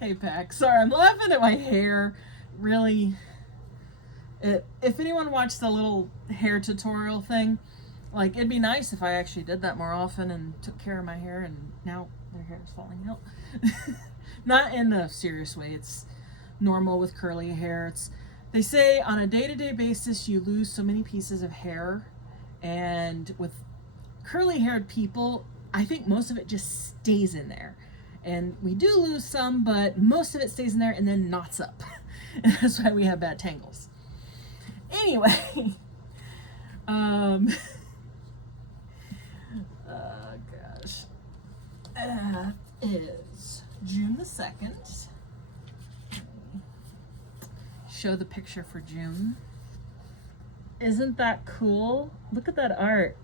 Hey, Pack. Sorry, I'm laughing at my hair. Really, if anyone watched the little hair tutorial thing, like, it'd be nice if I actually did that more often and took care of my hair, and now their hair is falling out. Not in a serious way. It's normal with curly hair. They say on a day-to-day basis you lose so many pieces of hair, and with curly haired people, I think most of it just stays in there. And we do lose some, but most of it stays in there and then knots up. And that's why we have bad tangles. Anyway, oh gosh. That is June the 2nd. Show the picture for June. Isn't that cool? Look at that art.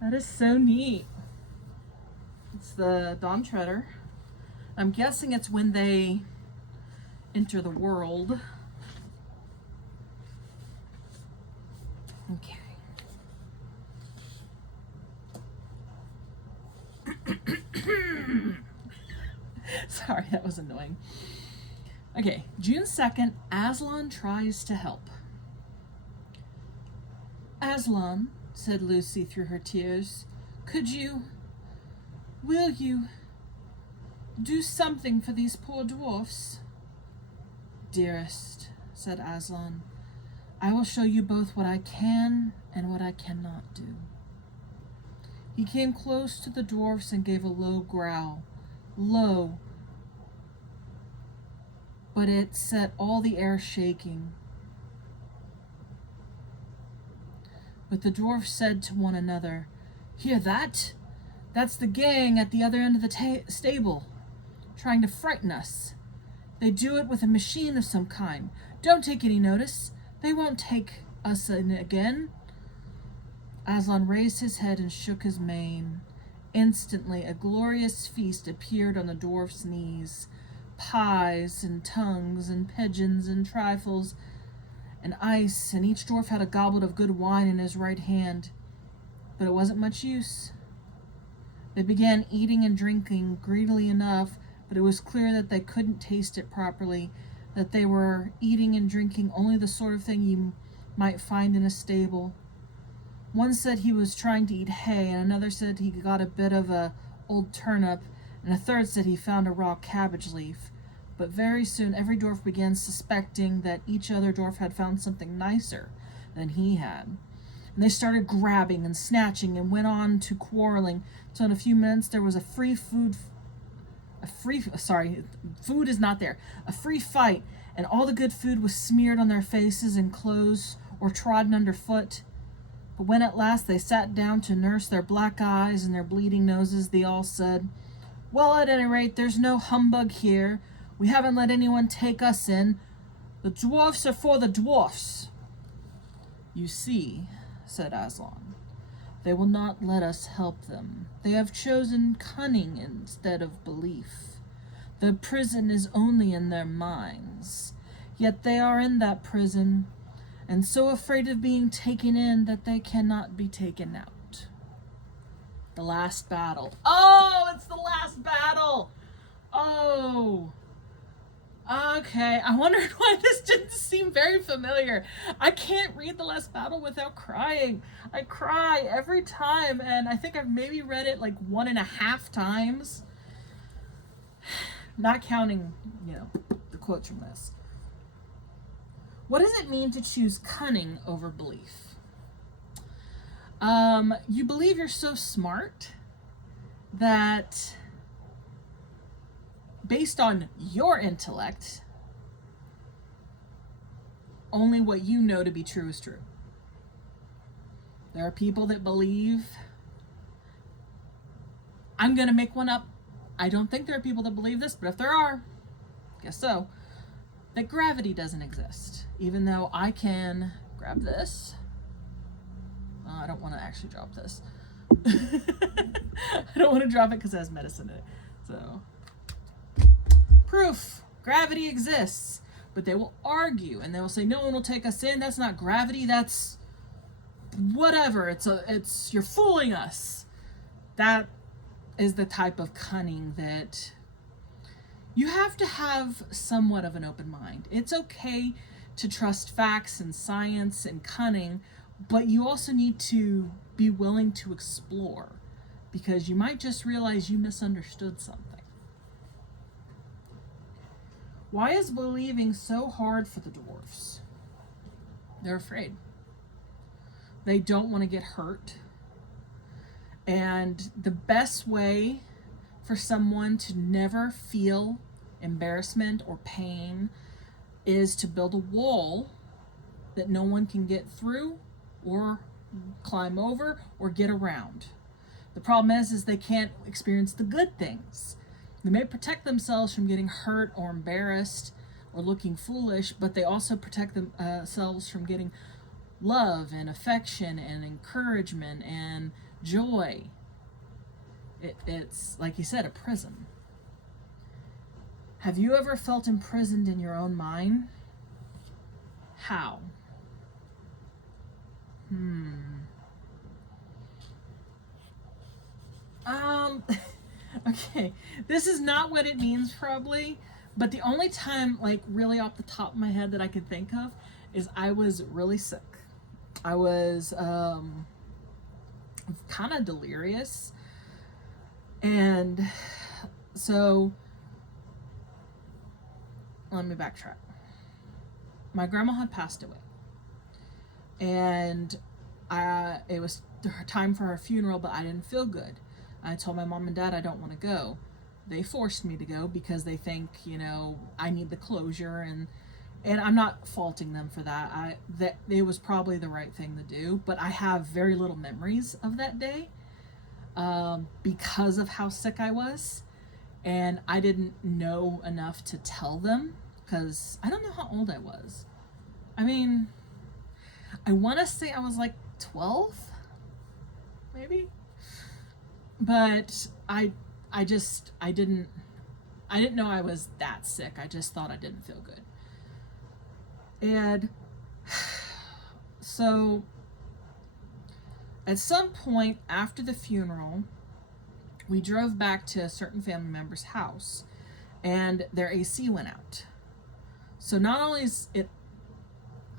That is so neat. It's the Dawn Treader. I'm guessing it's when they enter the world. Okay. Sorry, that was annoying. Okay, June 2nd, Aslan tries to help. Aslan, said Lucy through her tears, will you do something for these poor dwarfs? Dearest, said Aslan, I will show you both what I can and what I cannot do. He came close to the dwarfs and gave a low growl. Low, but it set all the air shaking. But the dwarfs said to one another, Hear that? That's the gang at the other end of the stable, trying to frighten us. They do it with a machine of some kind. Don't take any notice. They won't take us in again. Aslan raised his head and shook his mane. Instantly, a glorious feast appeared on the dwarf's knees. Pies and tongues and pigeons and trifles and ice, and each dwarf had a goblet of good wine in his right hand. But it wasn't much use. They began eating and drinking greedily enough, but it was clear that they couldn't taste it properly, that they were eating and drinking only the sort of thing you might find in a stable. One said he was trying to eat hay, and another said he got a bit of a old turnip, and a third said he found a raw cabbage leaf. But very soon every dwarf began suspecting that each other dwarf had found something nicer than he had. And they started grabbing and snatching and went on to quarreling, so in a few minutes there was a free fight, and all the good food was smeared on their faces and clothes or trodden underfoot. But when at last they sat down to nurse their black eyes and their bleeding noses, they all said, Well, at any rate, there's no humbug here. We haven't let anyone take us in. The dwarfs are for the dwarfs. You see, said Aslan, they will not let us help them. They have chosen cunning instead of belief. The prison is only in their minds. Yet they are in that prison, and so afraid of being taken in that they cannot be taken out. The last battle. Oh, it's the last battle! Oh. Okay, I wondered why this didn't seem very familiar. I can't read The Last Battle without crying. I cry every time, and I think I've maybe read it like 1.5 times. Not counting, the quotes from this. What does it mean to choose cunning over belief? You believe you're so smart that based on your intellect, only what you know to be true is true. There are people that believe, I'm going to make one up. I don't think there are people that believe this, but if there are, guess so, that gravity doesn't exist. Even though I can grab this. I don't want to actually drop this. I don't want to drop it because it has medicine in it. So, proof, gravity exists. But they will argue and they will say, no one will take us in. That's not gravity. That's whatever. It's you're fooling us. That is the type of cunning that You have to have somewhat of an open mind. It's okay to trust facts and science and cunning, but you also need to be willing to explore, because you might just realize you misunderstood something. Why is believing so hard for the dwarfs? They're afraid. They don't want to get hurt. And the best way for someone to never feel embarrassment or pain is to build a wall that no one can get through or climb over or get around. The problem is they can't experience the good things. They may protect themselves from getting hurt or embarrassed or looking foolish, but they also protect themselves from getting love and affection and encouragement and joy. It's, like you said, a prison. Have you ever felt imprisoned in your own mind? How? Okay, this is not what it means probably, but the only time, like, really off the top of my head that I could think of is I was really sick. I was kind of delirious, and so let me backtrack. My grandma had passed away, and it was time for her funeral, but I didn't feel good. I told my mom and dad I don't want to go. They forced me to go because they think, you know, I need the closure, and I'm not faulting them for that. That it was probably the right thing to do, but I have very little memories of that day because of how sick I was, and I didn't know enough to tell them because I don't know how old I was. I mean, I want to say I was like 12, maybe. But I didn't know I was that sick. I just thought I didn't feel good. And so at some point after the funeral, we drove back to a certain family member's house, and their AC went out. So not only is it,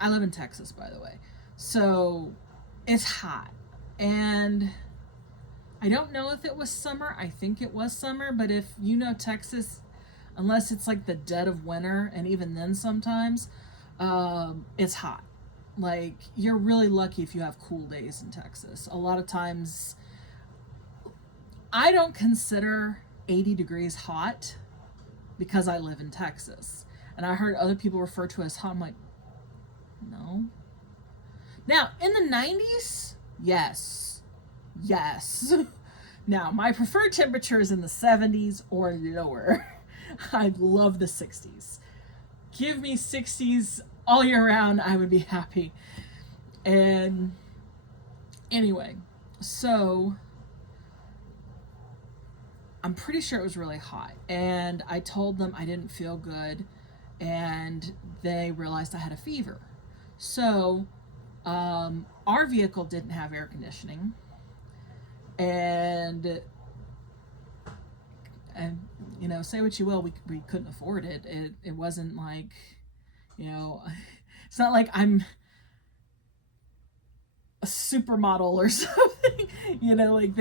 I live in Texas, by the way, so it's hot, and I don't know if it was summer. I think it was summer, but if you know Texas, unless it's like the dead of winter, and even then sometimes, it's hot. Like, you're really lucky if you have cool days in Texas. A lot of times, I don't consider 80 degrees hot because I live in Texas. And I heard other people refer to it as hot. I'm like, no. Now, in the 90s, yes. Now, my preferred temperature is in the 70s or lower. I love the 60s. Give me 60s all year round, I would be happy. And anyway, so I'm pretty sure it was really hot. And I told them I didn't feel good, and they realized I had a fever. So our vehicle didn't have air conditioning. And you know, say what you will, we couldn't afford it. It wasn't like, you know, it's not like I'm a supermodel or something. You know, like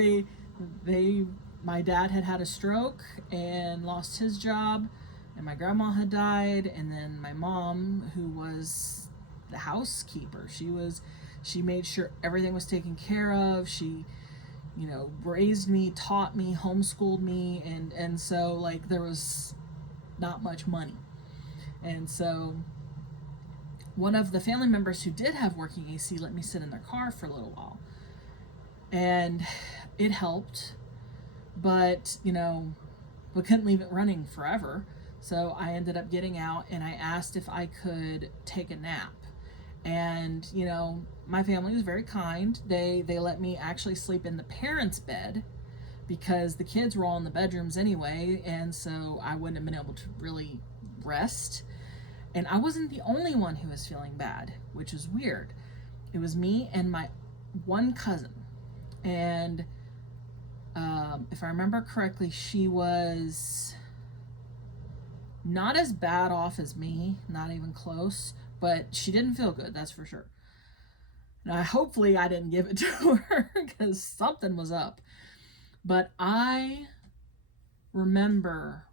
my dad had a stroke and lost his job, and my grandma had died, and then my mom, who was the housekeeper, she made sure everything was taken care of. She, you know, raised me, taught me, homeschooled me, and so, like, there was not much money. And so one of the family members who did have working AC let me sit in their car for a little while, and it helped, but, you know, we couldn't leave it running forever. So I ended up getting out, and I asked if I could take a nap. And, you know, my family was very kind. They let me actually sleep in the parents' bed because the kids were all in the bedrooms anyway, and so I wouldn't have been able to really rest. And I wasn't the only one who was feeling bad, which is weird. It was me and my one cousin. And if I remember correctly, she was not as bad off as me, not even close, but she didn't feel good, that's for sure. Now, hopefully I didn't give it to her because something was up. But I remember,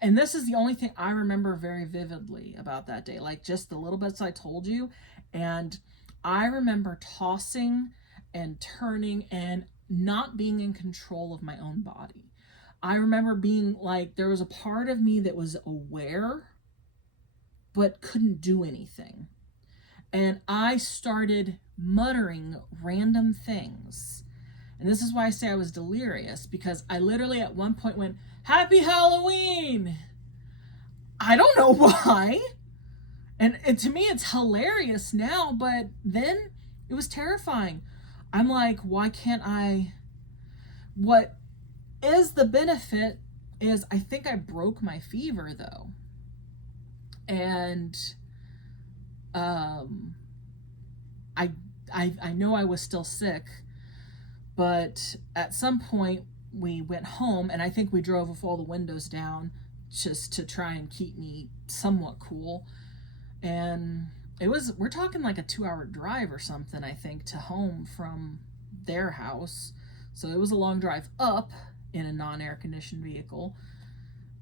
and this is the only thing I remember very vividly about that day, like just the little bits I told you. And I remember tossing and turning and not being in control of my own body. I remember being like, there was a part of me that was aware, but couldn't do anything. And I started muttering random things. And this is why I say I was delirious, because I literally at one point went, "Happy Halloween!" I don't know why. And to me, it's hilarious now, but then it was terrifying. I'm like, why can't I? What is the benefit is I think I broke my fever, though. And I know I was still sick, but at some point we went home, and I think we drove with all the windows down just to try and keep me somewhat cool. And we're talking like a 2-hour drive or something, I think, to home from their house. So it was a long drive up in a non-air conditioned vehicle,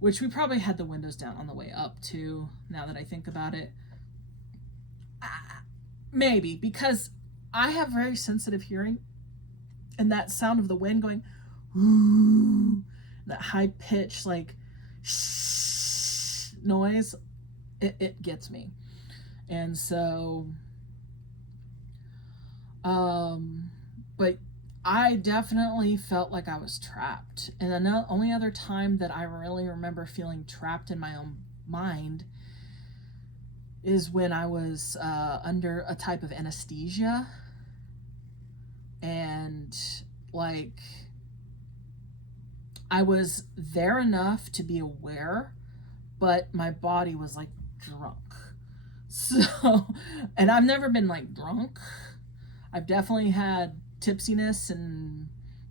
which we probably had the windows down on the way up too, now that I think about it. Maybe, because I have very sensitive hearing, and that sound of the wind going, ooh, that high pitch, like, shh noise, it gets me. And so, but I definitely felt like I was trapped. And the only other time that I really remember feeling trapped in my own mind is when I was under a type of anesthesia. And like, I was there enough to be aware, but my body was like drunk. So, and I've never been like drunk. I've definitely had tipsiness and,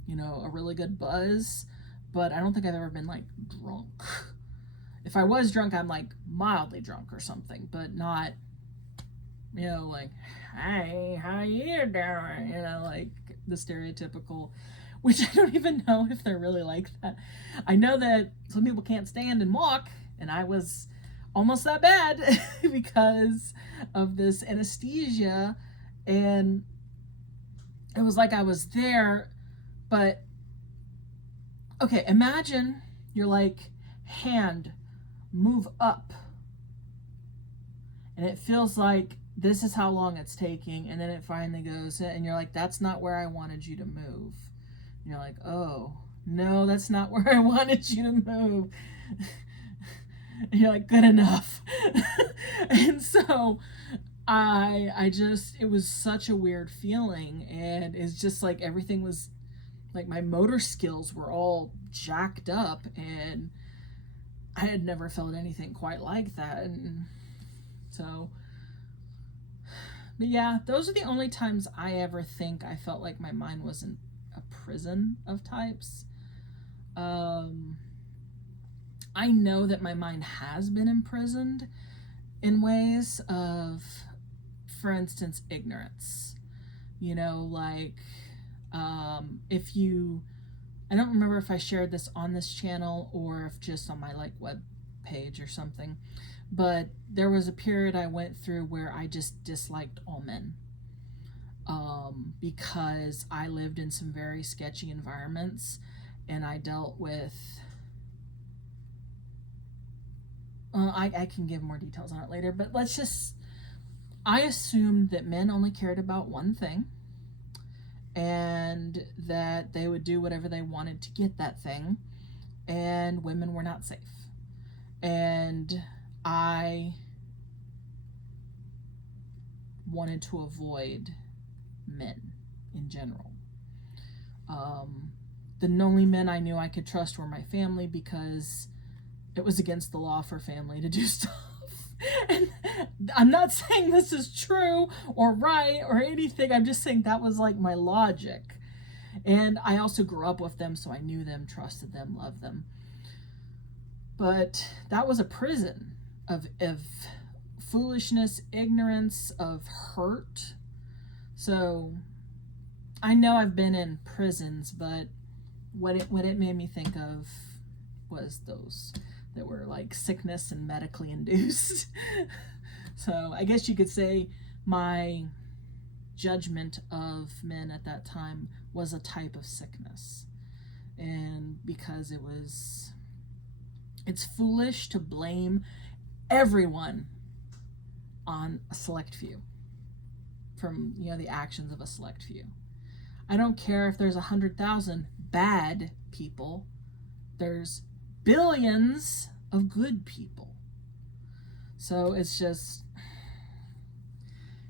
you know, a really good buzz, but I don't think I've ever been like drunk. If I was drunk, I'm like mildly drunk or something, but not, you know, like, "Hey, how you doing?" You know, like the stereotypical, which I don't even know if they're really like that. I know that some people can't stand and walk, and I was almost that bad because of this anesthesia. And it was like I was there, but okay, imagine you're like, hand, move up. And it feels like this is how long it's taking, and then it finally goes, and you're like, that's not where I wanted you to move. And you're like, oh, no, that's not where I wanted you to move. And you're like, good enough. And so I just, it was such a weird feeling, and it's just like everything was, like my motor skills were all jacked up, and I had never felt anything quite like that. And so, but yeah, those are the only times I ever think I felt like my mind was in a prison of types. I know that my mind has been imprisoned in ways of, for instance, ignorance. You know, like, if you, I don't remember if I shared this on this channel or if just on my like web page or something, but there was a period I went through where I just disliked all men, because I lived in some very sketchy environments, and I dealt with, I can give more details on it later, but I assumed that men only cared about one thing, and that they would do whatever they wanted to get that thing, and women were not safe. And I wanted to avoid men in general. The only men I knew I could trust were my family, because it was against the law for family to do stuff. And I'm not saying this is true or right or anything. I'm just saying that was like my logic. And I also grew up with them, so I knew them, trusted them, loved them. But that was a prison of foolishness, ignorance, of hurt. So I know I've been in prisons, but what it made me think of was those that were like sickness and medically induced. So I guess you could say my judgment of men at that time was a type of sickness. And because it's foolish to blame everyone on a select few from, the actions of a select few. I don't care if there's 100,000 bad people. There's billions of good people. So it's just,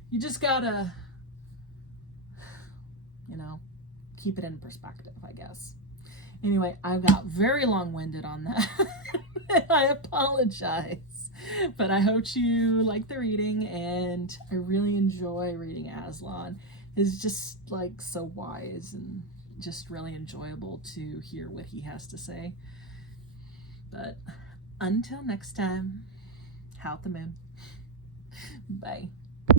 you just gotta, keep it in perspective, I guess. Anyway, I got very long-winded on that. I apologize. But I hope you like the reading, and I really enjoy reading Aslan. He's just like so wise and just really enjoyable to hear what he has to say. But until next time, howl the moon. Bye.